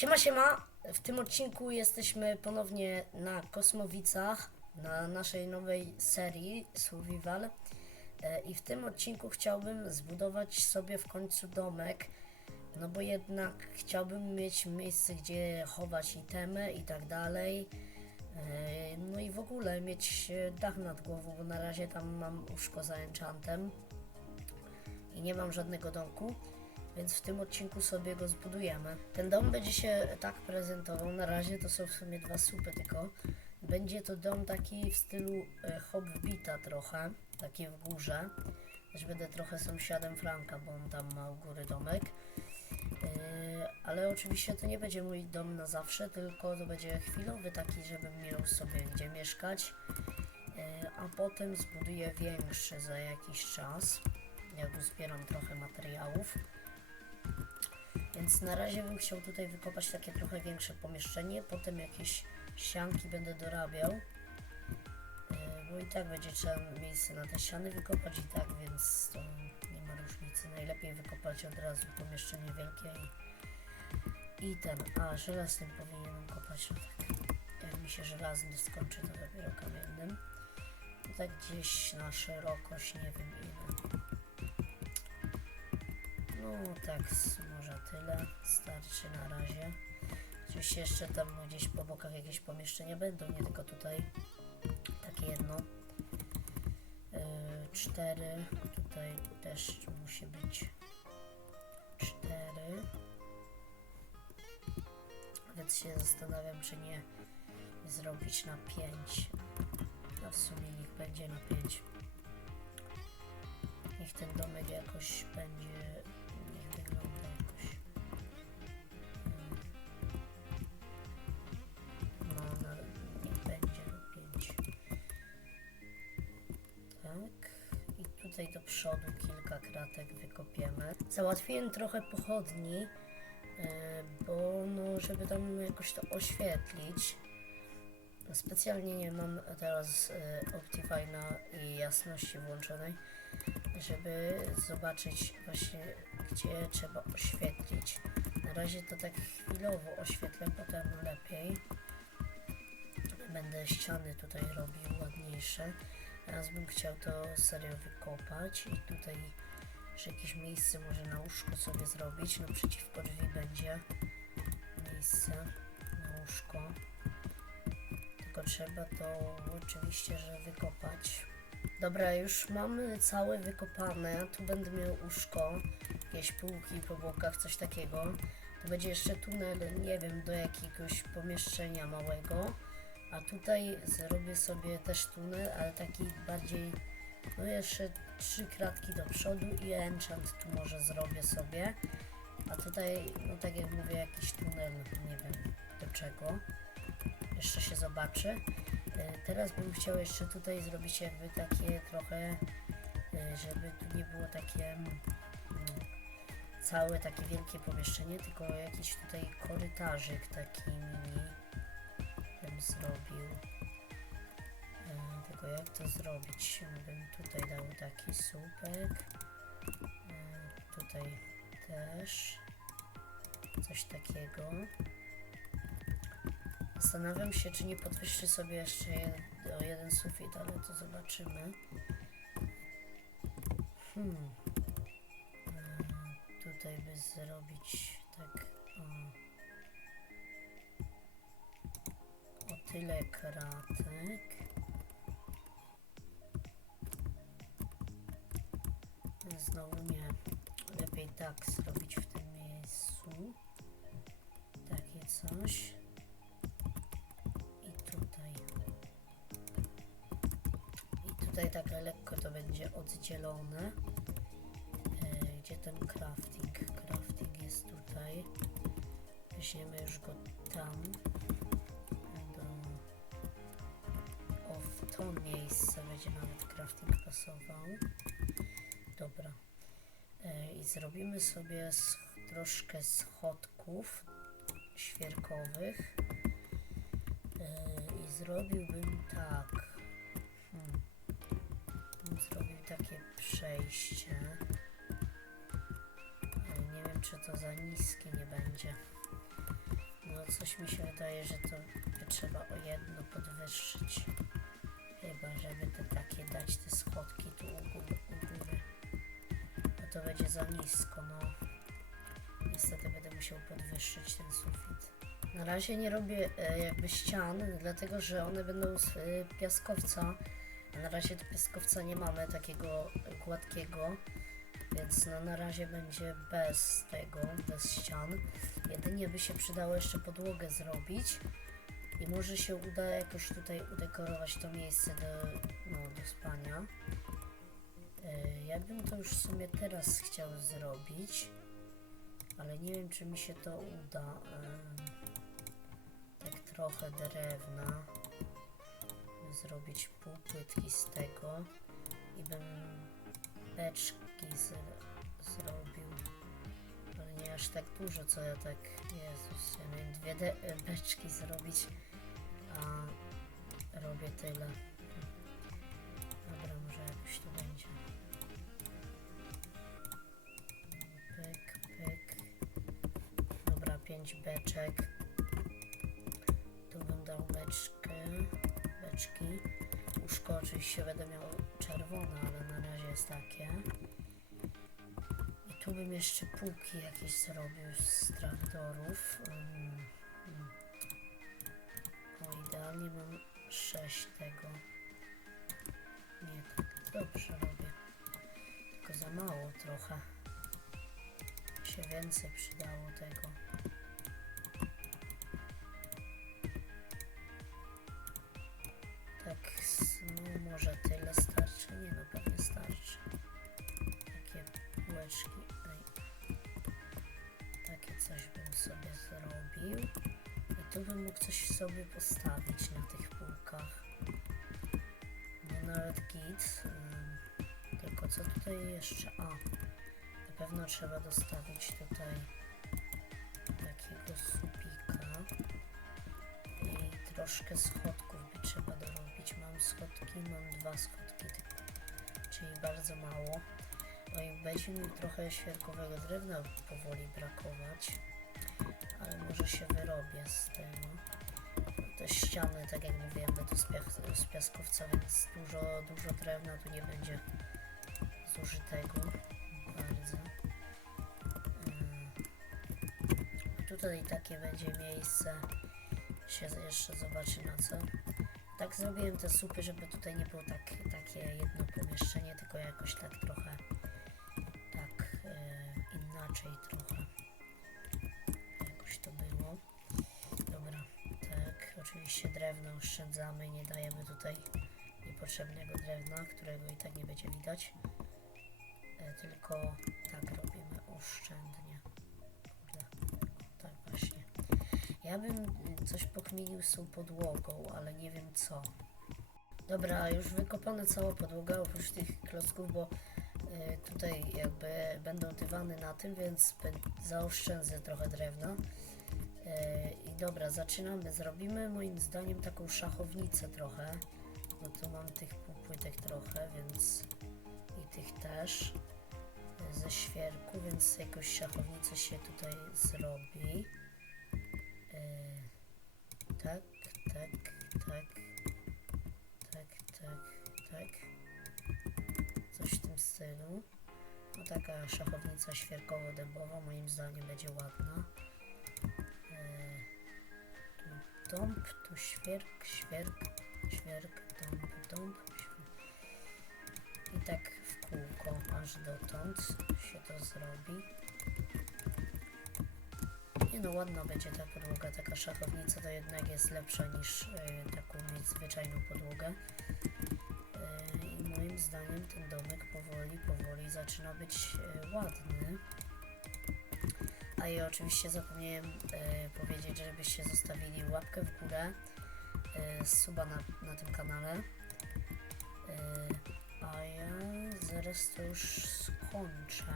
Siema, siema. W tym odcinku jesteśmy ponownie na Kosmowicach, na naszej nowej serii Survival. E, I w tym odcinku chciałbym zbudować sobie w końcu domek, no bo jednak chciałbym mieć miejsce, gdzie chować itemy i tak dalej. E, No i w ogóle mieć dach nad głową, bo na razie tam mam łóżko za enchantem i nie mam żadnego domku, więc w tym odcinku sobie go zbudujemy. Ten dom będzie się tak prezentował, na razie to są w sumie dwa słupy tylko. Będzie to dom taki w stylu e, Hobbita trochę, taki w górze. Też będę trochę sąsiadem Franka, bo on tam ma u góry domek. E, ale oczywiście to nie będzie mój dom na zawsze, tylko to będzie chwilowy taki, żebym miał sobie gdzie mieszkać. E, a potem zbuduję większy za jakiś czas, jak uzbieram trochę materiałów. Więc na razie bym chciał tutaj wykopać takie trochę większe pomieszczenie, potem jakieś sianki będę dorabiał. E, Bo i tak będzie trzeba miejsce na te siany wykopać i tak, więc to nie ma różnicy. Najlepiej wykopać od razu pomieszczenie wielkie i, i ten. A, żelaznym powinienem kopać, no tak. Mi się żelazny skończy, to dopiero kamiennym. I tak gdzieś na szerokość, nie wiem ile. No tak, tyle. Starczy na razie. Oczywiście jeszcze tam gdzieś po bokach jakieś pomieszczenia będą, nie tylko tutaj. Takie jedno. Yy, cztery. Tutaj też musi być cztery. Więc się zastanawiam, czy nie zrobić na pięć. No w sumie niech będzie na pięć. Niech ten domek jakoś będzie, tutaj do przodu kilka kratek wykopiemy. Załatwiłem trochę pochodni, e, bo no, żeby tam jakoś to oświetlić. Specjalnie nie mam teraz e, Optifine'a i jasności włączonej żeby zobaczyć właśnie, gdzie trzeba oświetlić. Na razie to tak chwilowo oświetlę, potem lepiej. Będę ściany tutaj robił ładniejsze. Teraz bym chciał to serio wykopać i tutaj jeszcze jakieś miejsce może na łóżko sobie zrobić. Naprzeciwko drzwi będzie miejsce na łóżko. Tylko trzeba to oczywiście, że wykopać. Dobra, już mamy całe wykopane. Tu będę miał łóżko, jakieś półki po bokach, coś takiego. Tu będzie jeszcze tunel, nie wiem, do jakiegoś pomieszczenia małego. A tutaj zrobię sobie też tunel, ale taki bardziej, no jeszcze trzy kratki do przodu i enchant tu może zrobię sobie. A tutaj, no tak jak mówię, jakiś tunel, nie wiem do czego. Jeszcze się zobaczy. E, Teraz bym chciał jeszcze tutaj zrobić jakby takie trochę, e, żeby tu nie było takie mm, całe takie wielkie pomieszczenie, tylko jakiś tutaj korytarzyk taki mini bym zrobił. Jak to zrobić? Bym tutaj dał taki słupek. E, Tutaj też coś takiego. Zastanawiam się, czy nie podwyższy sobie jeszcze o jeden sufit, ale to zobaczymy. Hmm. E, tutaj by zrobić tak o, o tyle kratek. Znowu nie. Lepiej tak zrobić w tym miejscu. Takie coś. I tutaj. I tutaj tak lekko to będzie oddzielone. E, gdzie ten crafting? Crafting jest tutaj. Weźmiemy już go tam. W to miejsce będzie nawet crafting pasował. Dobra. Zrobimy sobie troszkę schodków świerkowych. E, I zrobiłbym tak. Hmm. Zrobił takie przejście. E, Nie wiem, czy to za niskie nie będzie. coś mi się wydaje, że to trzeba o jedno podwyższyć. Chyba, żeby te takie dać te schodki tu. U góry. To będzie za nisko, no. Niestety będę musiał podwyższyć ten sufit. Na razie nie robię e, jakby ścian, dlatego że one będą z e, piaskowca. Na razie do piaskowca nie mamy takiego gładkiego, więc no, na razie będzie bez tego, bez ścian. Jedynie by się przydało jeszcze podłogę zrobić i może się uda jakoś tutaj udekorować to miejsce do, no, do spania. E, Ja bym to już w sumie teraz chciał zrobić, ale nie wiem czy mi się to uda. Tak trochę drewna zrobić półpłytki z tego i bym beczki z- zrobił. Ale nie aż tak dużo, co ja tak. Jezus, ja miałem dwie de- beczki zrobić, a robię tyle. 5 beczek. Tu bym dał beczkę, beczki. Łóżko oczywiście będę miał czerwone, ale na razie jest takie. I tu bym jeszcze półki jakieś zrobił z traktorów. Mm. No idealnie mam 6 tego. Nie, tak dobrze robię. Tylko za mało trochę. Się więcej przydało tego. Może tyle starczy. Nie no, pewnie starczy. Takie półeczki. Takie coś bym sobie zrobił. I tu bym mógł coś sobie postawić na tych półkach. No nawet git. ym, Tylko co tutaj jeszcze? A, na pewno trzeba dostawić tutaj takiego supika. I troszkę schodków by trzeba dorobić. Mam schodki, mam dwa schodki tylko, czyli bardzo mało. No i będzie mi trochę świerkowego drewna powoli brakować, ale może się wyrobię z tego. Te ściany, tak jak mówiłem, będą z, z piaskowca, więc dużo, dużo drewna tu nie będzie zużytego. Bardzo. Mm. Tutaj takie będzie miejsce się jeszcze zobaczy na co. Tak zrobiłem te supy, żeby tutaj nie było tak, takie jedno pomieszczenie, tylko jakoś tak trochę tak e, inaczej trochę. Jakoś to było. Dobra, tak, oczywiście drewno oszczędzamy, nie dajemy tutaj niepotrzebnego drewna, którego i tak nie będzie widać. E, tylko tak robimy oszczędnie. Ja bym coś pokminił z tą podłogą, ale nie wiem co. Dobra, już wykopana cała podłoga oprócz tych klocków, bo y, tutaj jakby będą dywany na tym, więc zaoszczędzę trochę drewna. Y, I dobra, zaczynamy. Zrobimy moim zdaniem taką szachownicę trochę. No tu mam tych półpłytek trochę, więc i tych też y, ze świerku, więc jakąś szachownicę się tutaj zrobi. Tak, tak, tak, tak, tak, tak. Coś w tym stylu. No taka szachownica świerkowo-dębowa moim zdaniem będzie ładna. E, tu dąb, tu świerk, świerk, świerk, dąb, dąb, świerk. I tak w kółko aż dotąd się to zrobi. Nie no, ładna będzie ta podłoga, taka szachownica to jednak jest lepsza niż y, taką zwyczajną podłogę. Y, I moim zdaniem ten domek powoli, powoli zaczyna być y, ładny. A i oczywiście zapomniałem y, powiedzieć, żebyście zostawili łapkę w górę, y, suba na, na tym kanale. Y, a ja zaraz to już skończę.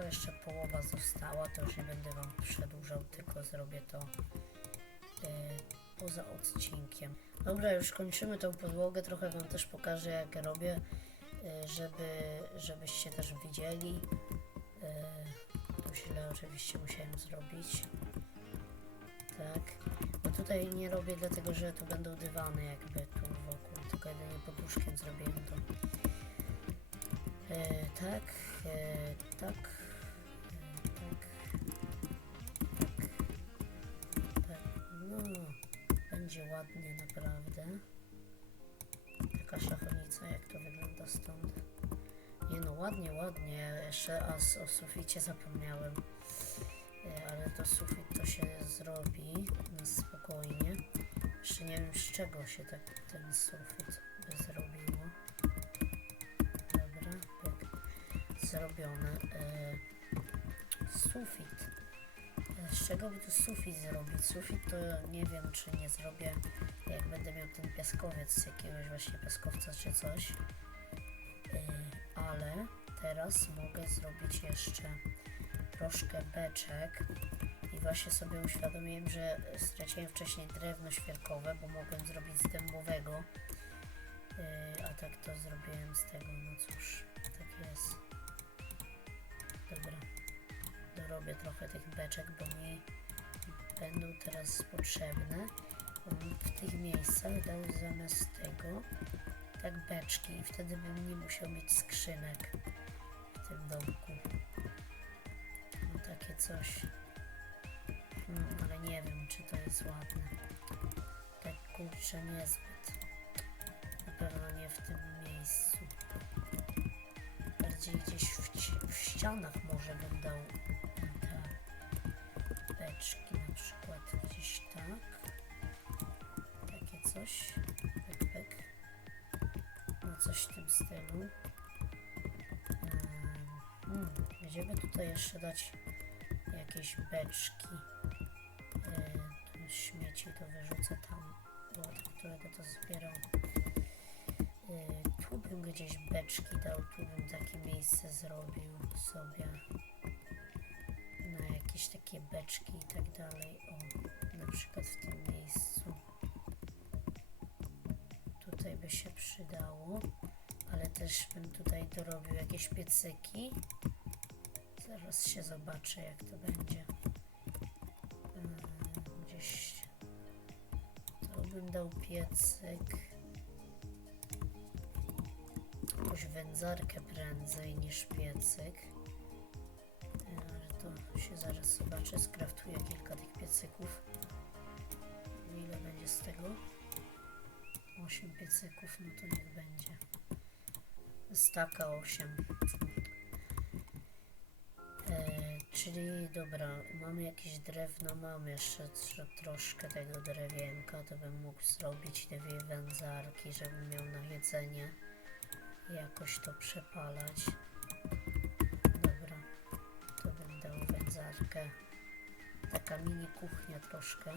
Tylko jeszcze połowa została, to już nie będę Wam przedłużał, tylko zrobię to yy, poza odcinkiem. Dobra, już kończymy tą podłogę, trochę Wam też pokażę jak robię, yy, żeby, żebyście też widzieli. Yy, to źle oczywiście musiałem zrobić. tak. Bo tutaj nie robię dlatego, że tu będą dywany jakby tu wokół, tylko jedynie pod zrobiłem to. E, tak, e, tak, będzie ładnie naprawdę. Taka szachownica, jak to wygląda stąd. Nie no, ładnie, ładnie. Jeszcze as o suficie zapomniałem. E, Ale to sufit to się zrobi na spokojnie. Jeszcze nie wiem z czego się tak ten sufit by zrobiło. Dobra, pyk. Zrobione. E, sufit. Z czego by tu sufit zrobić? Sufit to nie wiem, czy nie zrobię, jak będę miał ten piaskowiec z jakiegoś właśnie piaskowca czy coś. E, ale teraz mogę zrobić jeszcze troszkę beczek i właśnie sobie uświadomiłem, że straciłem wcześniej drewno świerkowe, bo mogłem zrobić z dębowego, Yy, a tak to zrobiłem z tego, no cóż, tak jest. Dorobię trochę tych beczek, bo mi będą teraz potrzebne. W tych miejscach dał zamiast tego tak beczki i wtedy bym nie musiał mieć skrzynek w tym domku. No takie coś. Hmm, ale nie wiem, czy to jest ładne. Tak kurczę niezbyt. Na pewno nie w tym miejscu. Bardziej gdzieś w, w ścianach może bym dał coś. Pek. No coś w tym stylu. Hmm, gdzie by tutaj jeszcze dać jakieś beczki? Tu śmieci to wyrzucę tam, bo tak którego to zbierał. E, tu bym gdzieś beczki dał, tu bym takie miejsce zrobił sobie na jakieś takie beczki i tak dalej. O, na przykład w tym miejscu. Tutaj by się przydało, ale też bym tutaj dorobił jakieś piecyki. Zaraz się zobaczę, jak to będzie. Mm, Gdzieś to bym dał piecyk. Jakąś wędzarkę prędzej niż piecyk. E, Ale to się zaraz zobaczę. Skraftuję kilka tych piecyków. 8 piecyków, no to niech będzie. Staka 8. E, czyli dobra, mamy jakieś drewno, mam jeszcze tro, troszkę tego drewienka, to bym mógł zrobić dwie wędzarki, żebym miał na jedzenie. Jakoś to przepalać. Dobra, to bym dał wędzarkę. Taka mini kuchnia troszkę.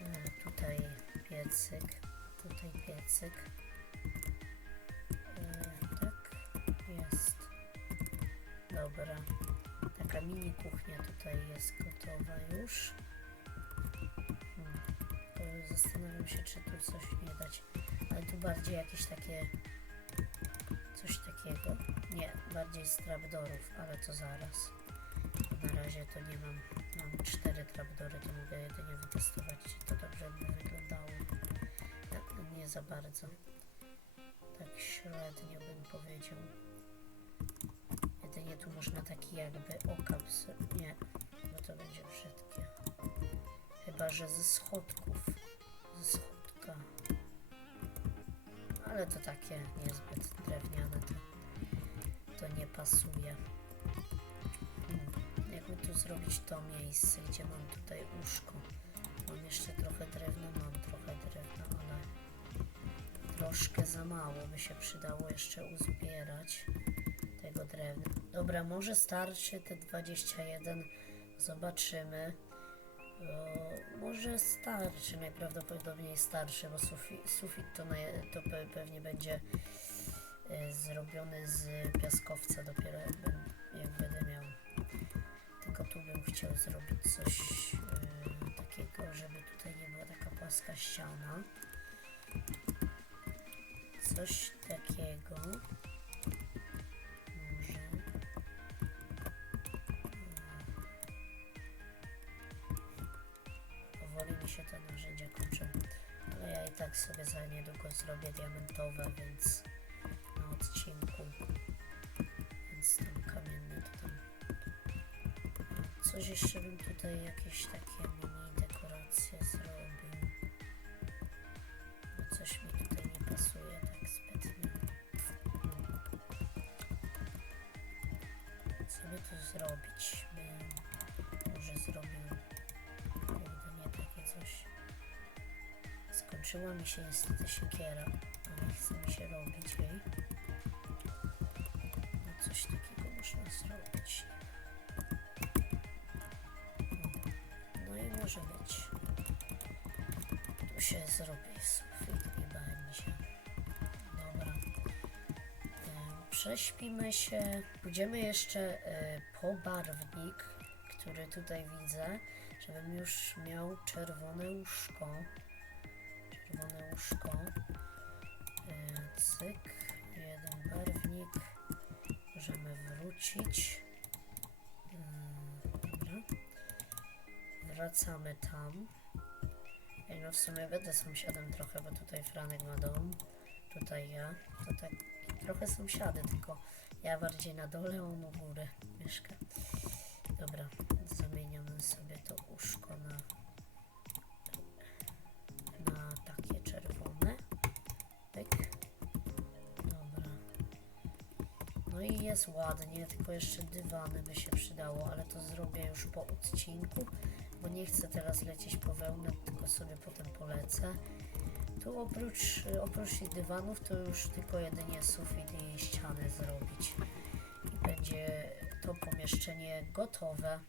E, tutaj piecyk, tutaj piecyk. E, tak, jest. Dobra. Taka mini kuchnia tutaj jest gotowa już. Hmm. Zastanawiam się, czy tu coś nie dać. Ale tu bardziej jakieś takie... Coś takiego. Nie, bardziej z trapdorów, ale to zaraz. Na razie to nie mam. Mam cztery trapdory, to mogę jedynie wytestować, czy to dobrze by wyglądało. Nie za bardzo. Tak średnio bym powiedział. Jedynie tu można taki jakby okap z... Nie, bo to będzie brzydkie. Chyba, że ze schodków. Ze schodka. Ale to takie niezbyt drewniane, to, to nie pasuje. Hmm. Jakby tu zrobić to miejsce, gdzie mam tutaj łóżko. Mam jeszcze trochę drewna, mam trochę drewna, troszkę za mało by się przydało jeszcze uzbierać tego drewna. Dobra, może starczy te 21. Zobaczymy. Może starczy, najprawdopodobniej starszy, bo sufi, sufit to, naj, to pe, pewnie będzie e, zrobiony z piaskowca dopiero jak, jak będę miał. Tylko tu bym chciał zrobić coś e, takiego, żeby tutaj nie była taka płaska ściana. Coś takiego. Może. się te narzędzia kończą. Ale ja i tak sobie za niedługo zrobię diamentowe, więc na odcinku. Więc tam kamienne to tam. Coś jeszcze bym tutaj jakieś takie by tu zrobić? Może zrobił nie takie coś. Skończyła mi się niestety siekiera, nie chce mi się robić jej. No coś takiego można zrobić. No i może być. Tu się zrobi Prześpimy się. Pójdziemy jeszcze e, po barwnik, który tutaj widzę, żebym już miał czerwone łóżko. Czerwone łóżko. E, Cyk. Jeden barwnik. Możemy wrócić. Mm, Dobra. Wracamy tam. No w sumie będę sąsiadem trochę, bo tutaj Franek ma dom. Tutaj ja. To tak trochę sąsiady, tylko ja bardziej na dole, on u góry mieszka. Dobra, zamieniamy sobie to uszko na, na takie czerwone. Pyk. Dobra. No i jest ładnie, tylko jeszcze dywany by się przydało, ale to zrobię już po odcinku, bo nie chcę teraz lecieć po wełnę, tylko sobie potem polecę. Tu oprócz, oprócz dywanów to już tylko jedynie sufit i ściany zrobić. I będzie to pomieszczenie gotowe.